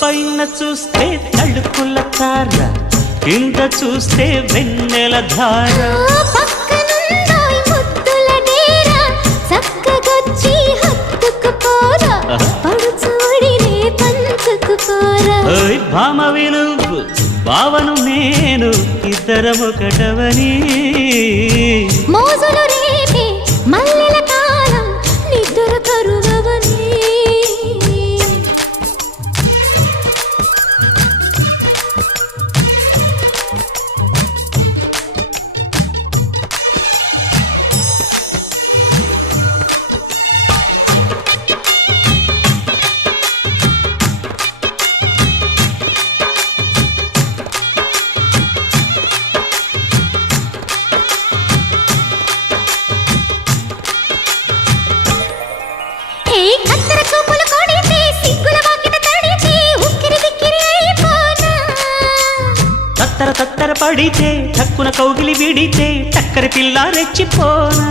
పైన చూస్తే తడుకుల తార, కింద చూస్తే వెన్నెల ధార. పక్కనుందోయ్ ముద్దుల డేరా, చక్కగొచ్చి హత్తుకుపోరా, పడుచూడినే పంచుకుపోరా. ఓయ్ భామవి నువ్వు, భావను నేను, ఇద్దరమొకటవని. మోజులు రేపే మల్లెల కాలం, నిద్ర కరువవని. తత్తర తత్తర పడితే, చక్కున కౌగిలి విడితే, చక్కరి పిల్ల రెచ్చిపోనా.